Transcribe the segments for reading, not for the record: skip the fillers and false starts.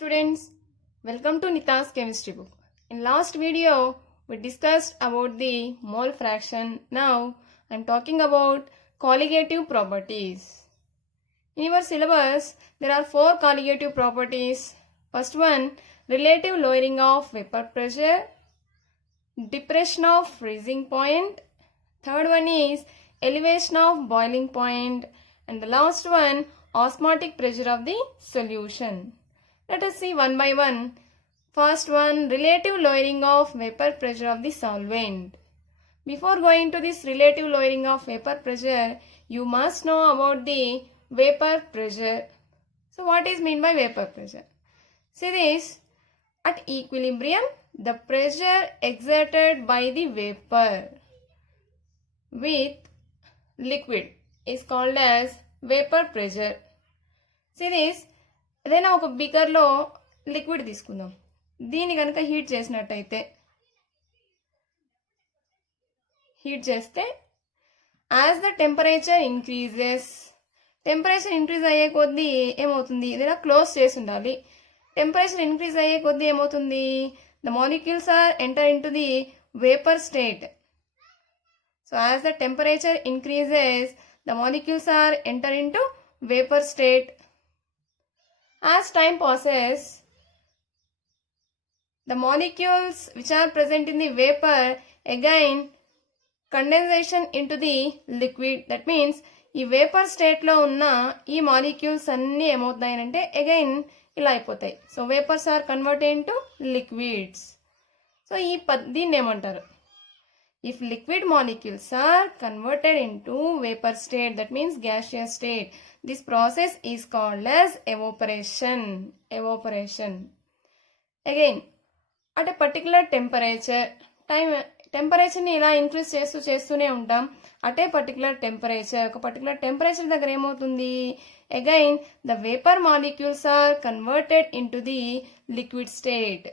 students, welcome to Nita's chemistry book. In last video, we discussed about the mole fraction. Now, I am talking about colligative properties. In your syllabus, there are 4 colligative properties. First one, relative lowering of vapor pressure, depression of freezing point. Third one is elevation of boiling point. And the last one, osmotic pressure of the solution. Let us see one by one. First one, relative lowering of vapor pressure of the solvent. Before going to this relative lowering of vapor pressure, you must know about the vapor pressure. So what is meant by vapor pressure? See this, at equilibrium, the pressure exerted by the vapor with liquid is called as vapor pressure. See this, ఏదైనా ఒక బీకర్లో లిక్విడ్ తీసుకుందాం. దీన్ని కనుక హీట్ చేసినట్టయితే as the temperature increase అయ్యే కొద్దీ ఏమవుతుంది, ఏదైనా క్లోజ్ చేసి ఉండాలి. టెంపరేచర్ ఇంక్రీజ్ అయ్యే కొద్దీ ఏమవుతుంది, the molecules are enter into the vapour state. So as the temperature increases, the molecules are enter into vapor state. As time passes, the molecules which are present in the vapor again condensation into the liquid. That means ఈ vapour state లో ఉన్న ఈ molecules అన్ని ఏమవుతాయంటే again ఇలా అయిపోతాయి. So vapours are converted into liquids. So దీన్ని ఏమంటారు, if liquid molecules are converted into vapor state, that means gaseous state, this process is called as evaporation. Again, at a particular temperature, temperature ni ila increase chestune untam. At a particular temperature దగ్గర ఏమవుతుంది, again the vapor molecules are converted into the liquid state.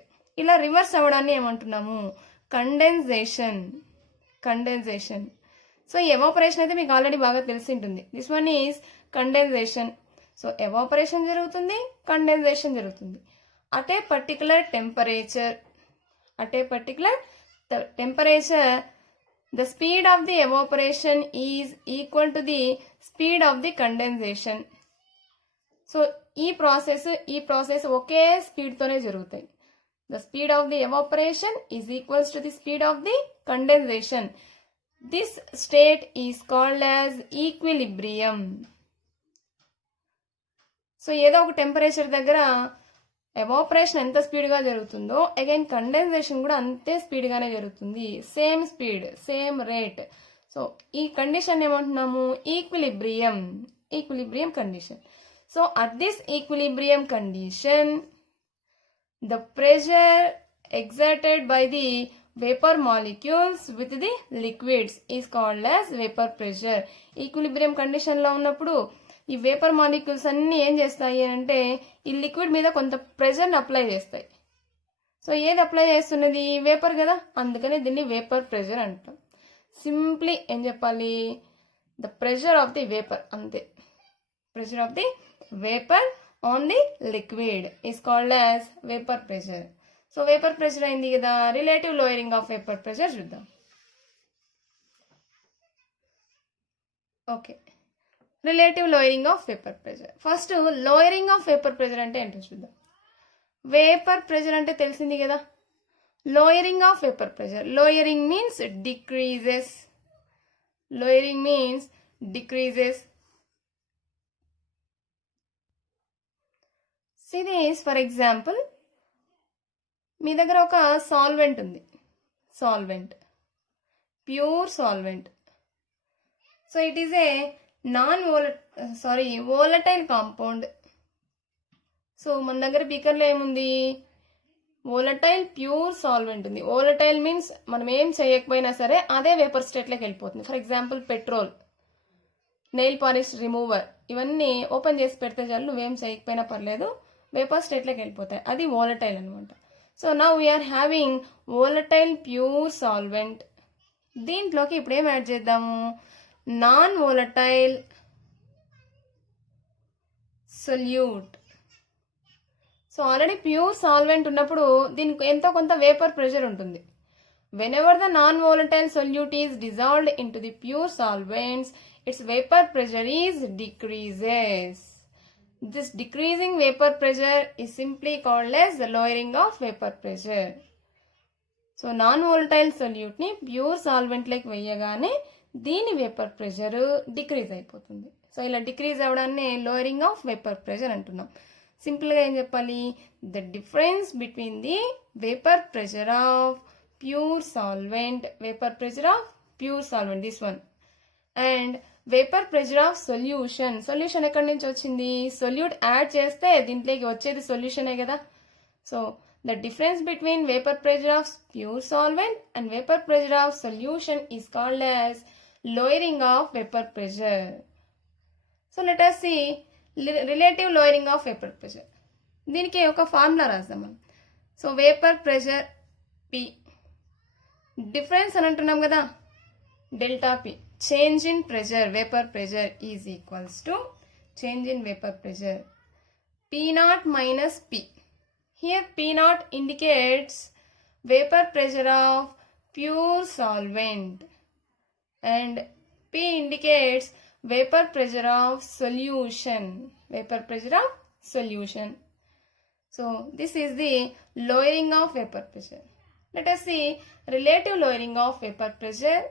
ఇలా రివర్స్ అవ్వడాన్ని ఏమంటున్నాము, condensation. So ఈ ఎవాపరేషన్ అయితే మీకు ఆల్రెడీ బాగా తెలిసి ఉంటుంది. This one is condensation. So evaporation జరుగుతుంది, కండెన్సేషన్ జరుగుతుంది. At a particular temperature, the speed of the evaporation is equal to the speed of the condensation. So ఈ ప్రాసెస్ ఒకే స్పీడ్తోనే జరుగుతాయి. The speed of the evaporation is equals to the speed of the condensation. This state is called as equilibrium. So ఏదో ఒక టెంపరేచర్ దగ్గర ఎవాపరేషన్ ఎంత స్పీడ్గా జరుగుతుందో again condensation కూడా అంతే స్పీడ్గానే జరుగుతుంది. Same speed, same rate. So ఈ కండిషన్ ఏమంటున్నాము, equilibrium condition. So at this equilibrium condition, the pressure exerted by the vapor molecules with the liquids is called as vapor pressure. Equilibrium condition లో ఉన్నప్పుడు ఈ vapour molecules అన్ని ఏం చేస్తాయి అంటే ఈ లిక్విడ్ మీద కొంత ప్రెషర్ని అప్లై చేస్తాయి. సో ఏది అప్లై చేస్తున్నది, వేపర్ కదా, అందుకని దీన్ని వేపర్ ప్రెషర్ అంటాం. సింప్లీ ఏం చెప్పాలి, the pressure of the vapour, అంతే. Pressure of the vapour on the liquid is called as vapor pressure. So vapor pressure అయింది కదా, relative lowering of vapor pressure చూద్దాం. Okay, relative lowering of vapour pressure. First lowering of vapour pressure అంటే ఏంటో చూద్దాం. Vapour pressure అంటే తెలిసింది కదా. Lowering of vapour pressure, lowering means decreases. See this, for example, మీ దగ్గర ఒక సాల్వెంట్ ఉంది, pure solvent. So it is a volatile compound. So మన దగ్గర బీకర్లో ఏముంది, వోలటైల్ ప్యూర్ సాల్వెంట్ ఉంది. వోలటైల్ మీన్స్ మనం ఏం చేయకపోయినా సరే అదే వేపర్ స్టేట్లోకి వెళ్ళిపోతుంది. For example petrol, nail polish remover, ఇవన్నీ ఓపెన్ చేసి పెడితే చాలు, నువ్వేం చేయకపోయినా పర్లేదు, వేపర్ స్టేట్లోకి వెళ్ళిపోతాయి. అది వోలటైల్ అనమాట. So now we are having volatile pure solvent. దీంట్లోకి ఇప్పుడు ఏం యాడ్ చేద్దాము, non volatile solute. So already pure solvent ఉన్నప్పుడు దీనికి ఎంతో కొంత వేపర్ ప్రెషర్ ఉంటుంది. Whenever the non-volatile solute is dissolved into the pure solvents, its vapor pressure is decreases. This decreasing vapor pressure is simply called as the lowering of vapor pressure. So non volatile సొల్యూట్ని pure సాల్వెంట్లోకి వేయగానే దీని vapour pressure decrease అయిపోతుంది. So ఇలా decrease అవ్వడాన్ని lowering of vapour pressure అంటున్నాం. సింపుల్గా ఏం చెప్పాలి, the difference between the vapour pressure of pure solvent, vapor pressure of pure solvent, this one, and vapor pressure of solution. Solution ఎక్కడి నుంచి వచ్చింది, సొల్యూట్ యాడ్ చేస్తే దీంట్లోకి వచ్చేది సొల్యూషనే కదా. So the difference between vapour pressure of pure solvent and vapour pressure of solution is called as lowering of vapour pressure. So let us see relative lowering of vapour pressure. దీనికి ఒక ఫార్ములా రాద్దాం మనం. So vapour pressure P, difference అని అంటున్నాం కదా, delta P, change in pressure, vapour pressure is equals to change in vapour pressure P naught minus P. Here p nought indicates vapour pressure of pure solvent and P indicates vapour pressure of solution, vapour pressure of solution. So this is the lowering of vapour pressure. Let us see relative lowering of vapor pressure.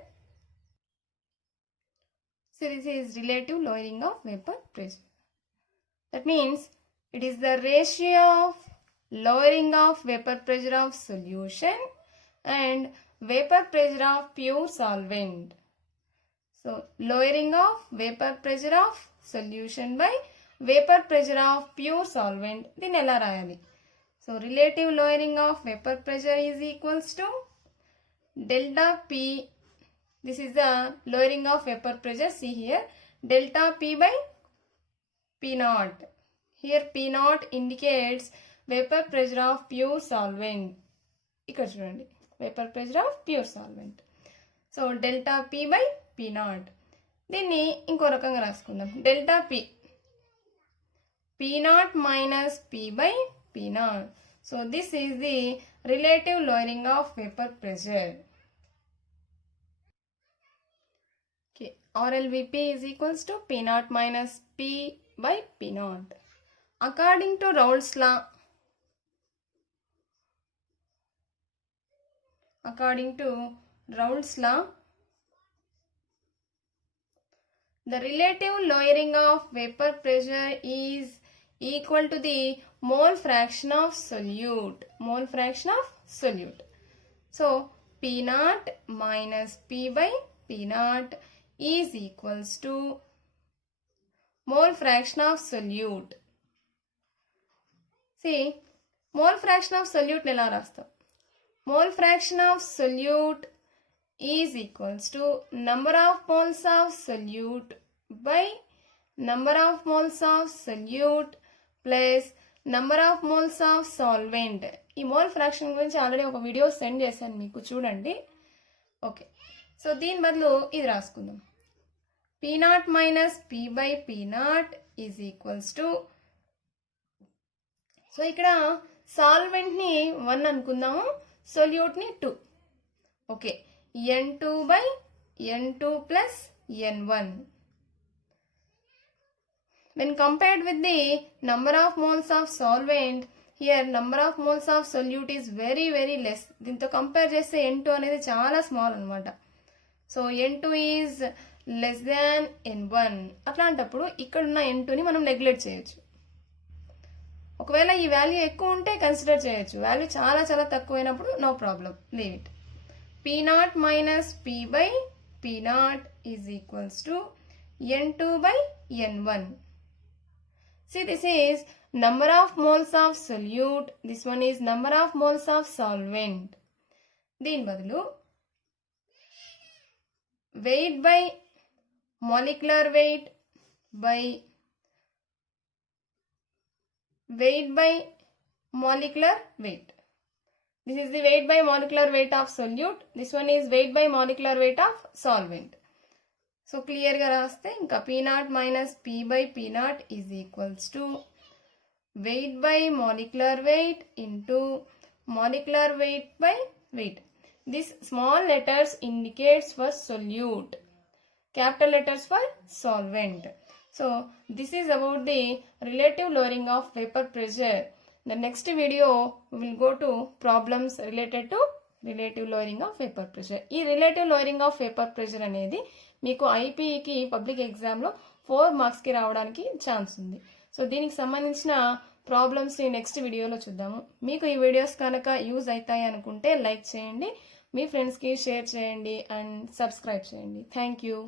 So this is relative lowering of vapor pressure. That means it is the ratio of lowering of vapor pressure of solution and vapor pressure of pure solvent. So lowering of vapor pressure of solution by vapor pressure of pure solvent. Din ela rayali. So relative lowering of vapor pressure is equals to delta P. This is the lowering of vapor pressure. See here, delta P by P naught. Here P naught indicates vapor pressure of pure solvent. ఇక్కడ చూడండి, vapor pressure of pure solvent. So delta P by P naught. దీన్ని ఇంకో రకంగా రాసుకుందాం. Delta P, P naught minus P by P naught. So this is the relative lowering of vapor pressure. Okay, RLVP is equals to P naught minus P by P naught. According to Raoult's law, the relative lowering of vapor pressure is equal to the mole fraction of solute. So P naught minus P by P naught is equals to mole fraction of solute. See, mole fraction of solute ఎలా రాస్తాం, mole fraction of solute is equals to number of moles of solute by number of moles of solute plus number of moles of solvent. ఈ mole fraction గురించి already ఒక video send చేశాను మీకు, చూడండి. Okay, so దీని బదులు ఇది రాసుకుందాం. P naught minus P by P naught is equals to, so ఇక్కడ సాల్వెంట్ని 1 అనుకుందాము, సొల్యూట్ని 2. Okay, N2 by N2 plus N1. When compared with the number of moles of solvent, here number of moles of solute is very very less. దీంతో కంపేర్ చేస్తే N2 అనేది చాలా స్మాల్ అనమాట. So N2 is less than N1. అట్లాంటప్పుడు ఇక్కడున్న N2ని మనం నెగ్లెక్ట్ చేయొచ్చు. ఒకవేళ ఈ వాల్యూ ఎక్కువ ఉంటే కన్సిడర్ చేయొచ్చు, వాల్యూ చాలా చాలా తక్కువైనప్పుడు no problem, leave it. P naught minus P by P naught is equals to N2 by N1. See, this is number of moles of solute, this one is number of moles of solvent. దీని బదులు weight by molecular weight by molecular weight. This is the weight by molecular weight of solute, this one is weight by molecular weight of solvent. So clear గా రాస్తే ఇంకా P naught minus P by P naught is equals to weight by molecular weight into molecular weight by weight. These small letters indicates for solute, capital letters for solvent. So this is about the relative lowering of vapor pressure. The next video we will go to problems related to relative lowering of vapour pressure. ఈ relative lowering of vapour pressure అనేది మీకు ఐపీఈకి పబ్లిక్ ఎగ్జామ్లో 4 మార్క్స్కి రావడానికి ఛాన్స్ ఉంది. సో దీనికి సంబంధించిన ప్రాబ్లమ్స్ని నెక్స్ట్ వీడియోలో చూద్దాము. మీకు ఈ వీడియోస్ కనుక యూజ్ అవుతాయి అనుకుంటే లైక్ చేయండి, మీ ఫ్రెండ్స్కి షేర్ చేయండి అండ్ సబ్స్క్రైబ్ చేయండి. Thank you.